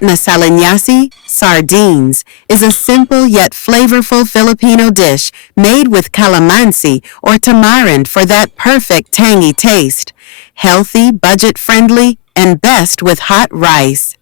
Salinyasi, sardines, is a simple yet flavorful Filipino dish made with calamansi or tamarind for that perfect tangy taste. Healthy, budget-friendly, and best with hot rice.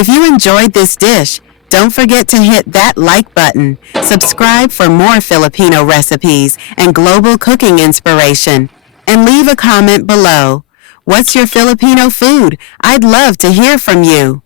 If you enjoyed this dish, don't forget to hit that like button, subscribe for more Filipino recipes and global cooking inspiration, and leave a comment below. What's your Filipino food? I'd love to hear from you.